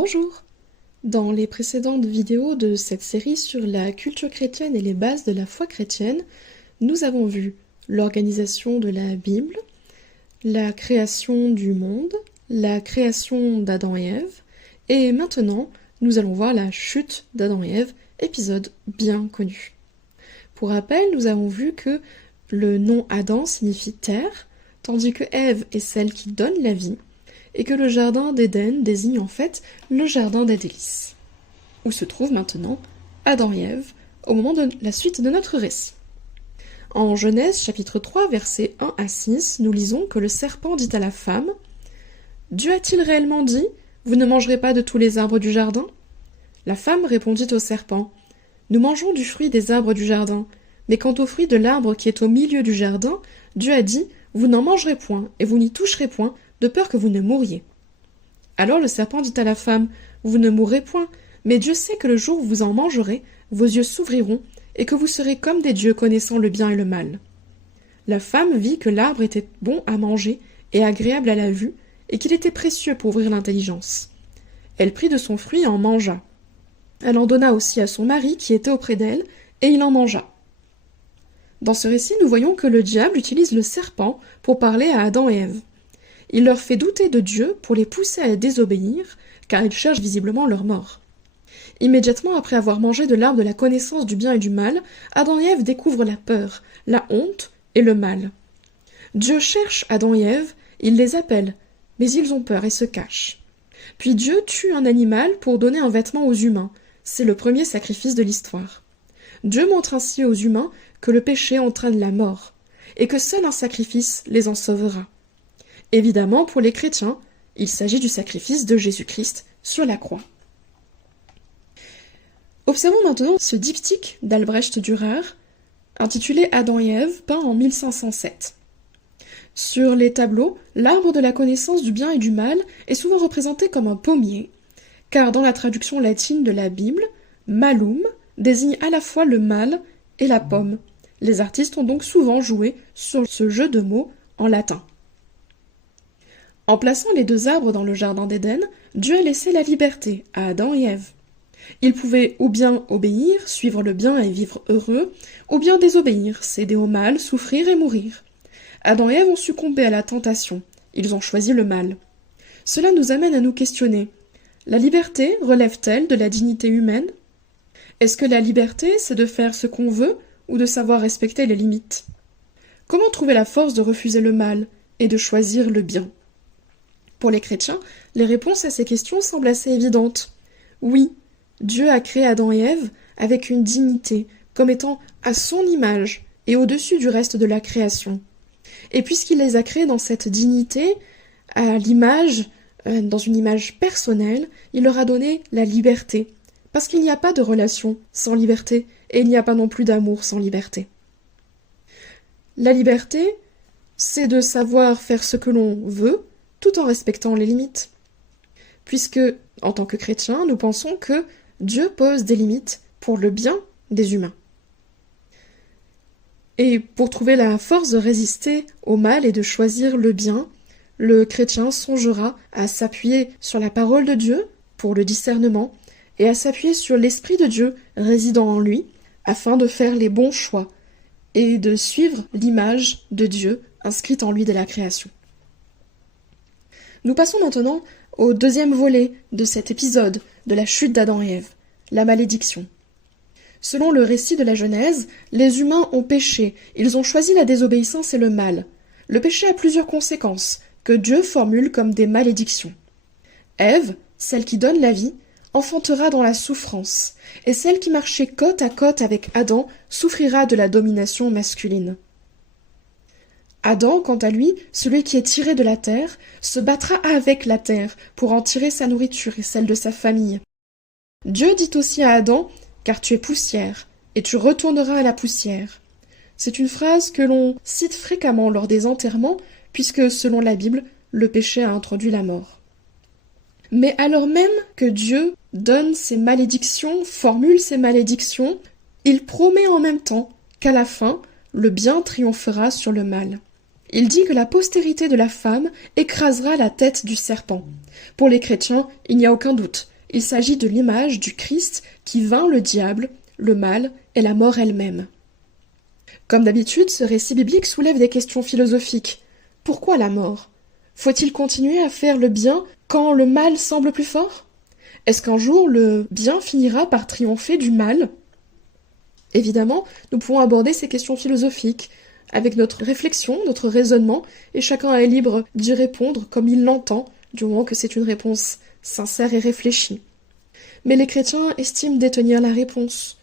Bonjour! Dans les précédentes vidéos de cette série sur la culture chrétienne et les bases de la foi chrétienne, nous avons vu l'organisation de la Bible, la création du monde, la création d'Adam et Ève, et maintenant nous allons voir la chute d'Adam et Ève, épisode bien connu. Pour rappel, nous avons vu que le nom Adam signifie terre, tandis que Ève est celle qui donne la vie, et que le jardin d'Éden désigne en fait le jardin des délices, où se trouvent maintenant Adam et Ève au moment de la suite de notre récit. En Genèse chapitre 3 versets 1 à 6, nous lisons que le serpent dit à la femme « Dieu a-t-il réellement dit « Vous ne mangerez pas de tous les arbres du jardin ?» La femme répondit au serpent « Nous mangeons du fruit des arbres du jardin, mais quant au fruit de l'arbre qui est au milieu du jardin, Dieu a dit « Vous n'en mangerez point, et vous n'y toucherez point, de peur que vous ne mouriez. » Alors le serpent dit à la femme, « Vous ne mourrez point, mais Dieu sait que le jour où vous en mangerez, vos yeux s'ouvriront, et que vous serez comme des dieux connaissant le bien et le mal. » La femme vit que l'arbre était bon à manger et agréable à la vue, et qu'il était précieux pour ouvrir l'intelligence. Elle prit de son fruit et en mangea. Elle en donna aussi à son mari qui était auprès d'elle, et il en mangea. Dans ce récit, nous voyons que le diable utilise le serpent pour parler à Adam et Ève. Il leur fait douter de Dieu pour les pousser à désobéir, car il cherche visiblement leur mort. Immédiatement après avoir mangé de l'arbre de la connaissance du bien et du mal, Adam et Ève découvrent la peur, la honte et le mal. Dieu cherche Adam et Ève, il les appelle, mais ils ont peur et se cachent. Puis Dieu tue un animal pour donner un vêtement aux humains. C'est le premier sacrifice de l'histoire. Dieu montre ainsi aux humains que le péché entraîne la mort, et que seul un sacrifice les en sauvera. Évidemment, pour les chrétiens, il s'agit du sacrifice de Jésus-Christ sur la croix. Observons maintenant ce diptyque d'Albrecht Dürer, intitulé Adam et Ève, peint en 1507. Sur les tableaux, l'arbre de la connaissance du bien et du mal est souvent représenté comme un pommier, car dans la traduction latine de la Bible, malum désigne à la fois le mal et la pomme. Les artistes ont donc souvent joué sur ce jeu de mots en latin. En plaçant les deux arbres dans le jardin d'Éden, Dieu a laissé la liberté à Adam et Ève. Ils pouvaient ou bien obéir, suivre le bien et vivre heureux, ou bien désobéir, céder au mal, souffrir et mourir. Adam et Ève ont succombé à la tentation, ils ont choisi le mal. Cela nous amène à nous questionner. La liberté relève-t-elle de la dignité humaine ? Est-ce que la liberté, c'est de faire ce qu'on veut ou de savoir respecter les limites ? Comment trouver la force de refuser le mal et de choisir le bien ? Pour les chrétiens, les réponses à ces questions semblent assez évidentes. Oui, Dieu a créé Adam et Ève avec une dignité, comme étant à son image et au-dessus du reste de la création. Et puisqu'il les a créés dans cette dignité, à l'image, dans une image personnelle, il leur a donné la liberté. Parce qu'il n'y a pas de relation sans liberté, et il n'y a pas non plus d'amour sans liberté. La liberté, c'est de savoir faire ce que l'on veut, tout en respectant les limites. Puisque, en tant que chrétiens, nous pensons que Dieu pose des limites pour le bien des humains. Et pour trouver la force de résister au mal et de choisir le bien, le chrétien songera à s'appuyer sur la parole de Dieu pour le discernement et à s'appuyer sur l'Esprit de Dieu résidant en lui afin de faire les bons choix et de suivre l'image de Dieu inscrite en lui dès la création. Nous passons maintenant au deuxième volet de cet épisode de la chute d'Adam et Ève, la malédiction. Selon le récit de la Genèse, les humains ont péché, ils ont choisi la désobéissance et le mal. Le péché a plusieurs conséquences, que Dieu formule comme des malédictions. Ève, celle qui donne la vie, enfantera dans la souffrance, et celle qui marchait côte à côte avec Adam souffrira de la domination masculine. Adam, quant à lui, celui qui est tiré de la terre, se battra avec la terre pour en tirer sa nourriture et celle de sa famille. Dieu dit aussi à Adam « Car tu es poussière, et tu retourneras à la poussière ». C'est une phrase que l'on cite fréquemment lors des enterrements, puisque, selon la Bible, le péché a introduit la mort. Mais alors même que Dieu donne ces malédictions, formule ces malédictions, il promet en même temps qu'à la fin, le bien triomphera sur le mal. Il dit que la postérité de la femme écrasera la tête du serpent. Pour les chrétiens, il n'y a aucun doute. Il s'agit de l'image du Christ qui vainc le diable, le mal et la mort elle-même. Comme d'habitude, ce récit biblique soulève des questions philosophiques. Pourquoi la mort? Faut-il continuer à faire le bien quand le mal semble plus fort? Est-ce qu'un jour le bien finira par triompher du mal? Évidemment, nous pouvons aborder ces questions philosophiques avec notre réflexion, notre raisonnement, et chacun est libre d'y répondre comme il l'entend, du moment que c'est une réponse sincère et réfléchie. Mais les chrétiens estiment détenir la réponse.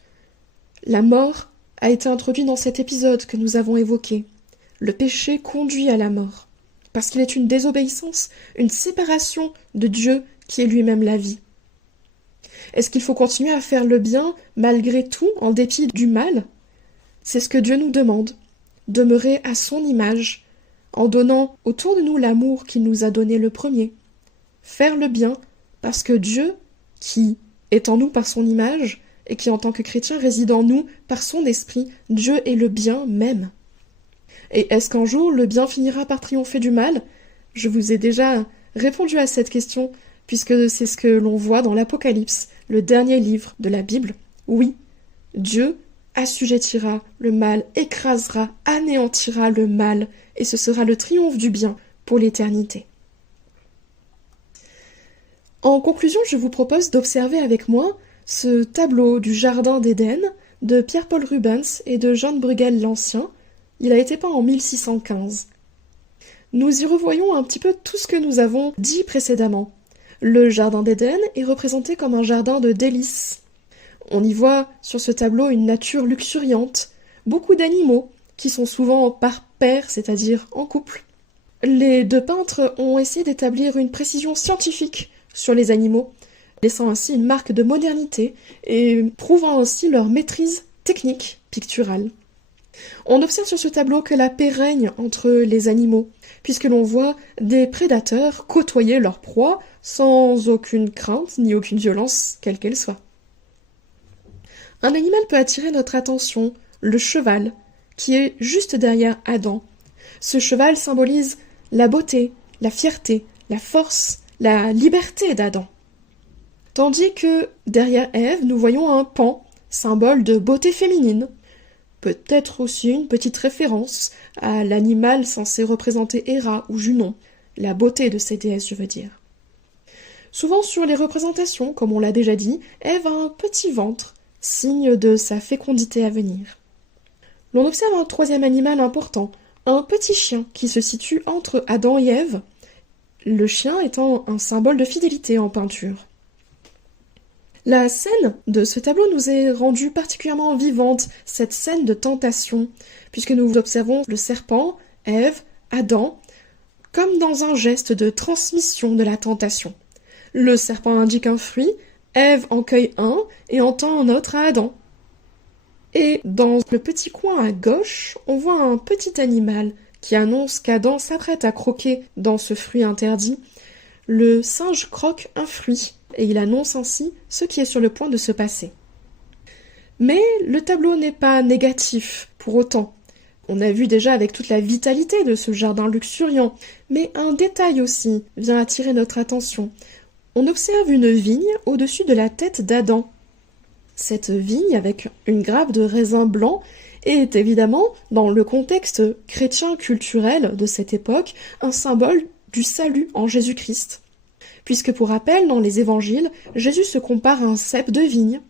La mort a été introduite dans cet épisode que nous avons évoqué. Le péché conduit à la mort, parce qu'il est une désobéissance, une séparation de Dieu qui est lui-même la vie. Est-ce qu'il faut continuer à faire le bien malgré tout, en dépit du mal? C'est ce que Dieu nous demande, demeurer à son image, en donnant autour de nous l'amour qu'il nous a donné le premier. Faire le bien parce que Dieu, qui est en nous par son image, et qui en tant que chrétien réside en nous par son esprit, Dieu est le bien même. Et est-ce qu'un jour le bien finira par triompher du mal? Je vous ai déjà répondu à cette question, puisque c'est ce que l'on voit dans l'Apocalypse, le dernier livre de la Bible. Oui, Dieu assujettira le mal, écrasera, anéantira le mal, et ce sera le triomphe du bien pour l'éternité. En conclusion, je vous propose d'observer avec moi ce tableau du Jardin d'Éden de Pierre-Paul Rubens et de John Bruegel l'Ancien. Il a été peint en 1615. Nous y revoyons un petit peu tout ce que nous avons dit précédemment. Le Jardin d'Éden est représenté comme un jardin de délices. On y voit sur ce tableau une nature luxuriante, beaucoup d'animaux qui sont souvent par paires, c'est-à-dire en couple. Les deux peintres ont essayé d'établir une précision scientifique sur les animaux, laissant ainsi une marque de modernité et prouvant ainsi leur maîtrise technique picturale. On observe sur ce tableau que la paix règne entre les animaux, puisque l'on voit des prédateurs côtoyer leur proie sans aucune crainte ni aucune violence, quelle qu'elle soit. Un animal peut attirer notre attention, le cheval, qui est juste derrière Adam. Ce cheval symbolise la beauté, la fierté, la force, la liberté d'Adam. Tandis que derrière Ève, nous voyons un paon, symbole de beauté féminine. Peut-être aussi une petite référence à l'animal censé représenter Héra ou Junon, la beauté de ces déesses, je veux dire. Souvent sur les représentations, comme on l'a déjà dit, Ève a un petit ventre, signe de sa fécondité à venir. L'on observe un troisième animal important, un petit chien qui se situe entre Adam et Ève, le chien étant un symbole de fidélité en peinture. La scène de ce tableau nous est rendue particulièrement vivante, cette scène de tentation, puisque nous observons le serpent, Ève, Adam, comme dans un geste de transmission de la tentation. Le serpent indique un fruit, Ève en cueille un et en tend un autre à Adam. Et dans le petit coin à gauche, on voit un petit animal qui annonce qu'Adam s'apprête à croquer dans ce fruit interdit. Le singe croque un fruit, et il annonce ainsi ce qui est sur le point de se passer. Mais le tableau n'est pas négatif pour autant. On a vu déjà avec toute la vitalité de ce jardin luxuriant, mais un détail aussi vient attirer notre attention. On observe une vigne au-dessus de la tête d'Adam. Cette vigne, avec une grappe de raisin blanc, est évidemment, dans le contexte chrétien culturel de cette époque, un symbole du salut en Jésus-Christ. Puisque pour rappel, dans les évangiles, Jésus se compare à un cep de vigne.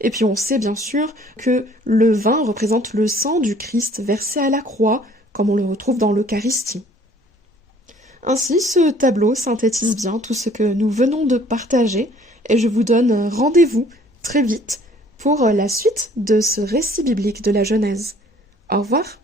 Et puis on sait bien sûr que le vin représente le sang du Christ versé à la croix, comme on le retrouve dans l'Eucharistie. Ainsi, ce tableau synthétise bien tout ce que nous venons de partager, et je vous donne rendez-vous très vite pour la suite de ce récit biblique de la Genèse. Au revoir.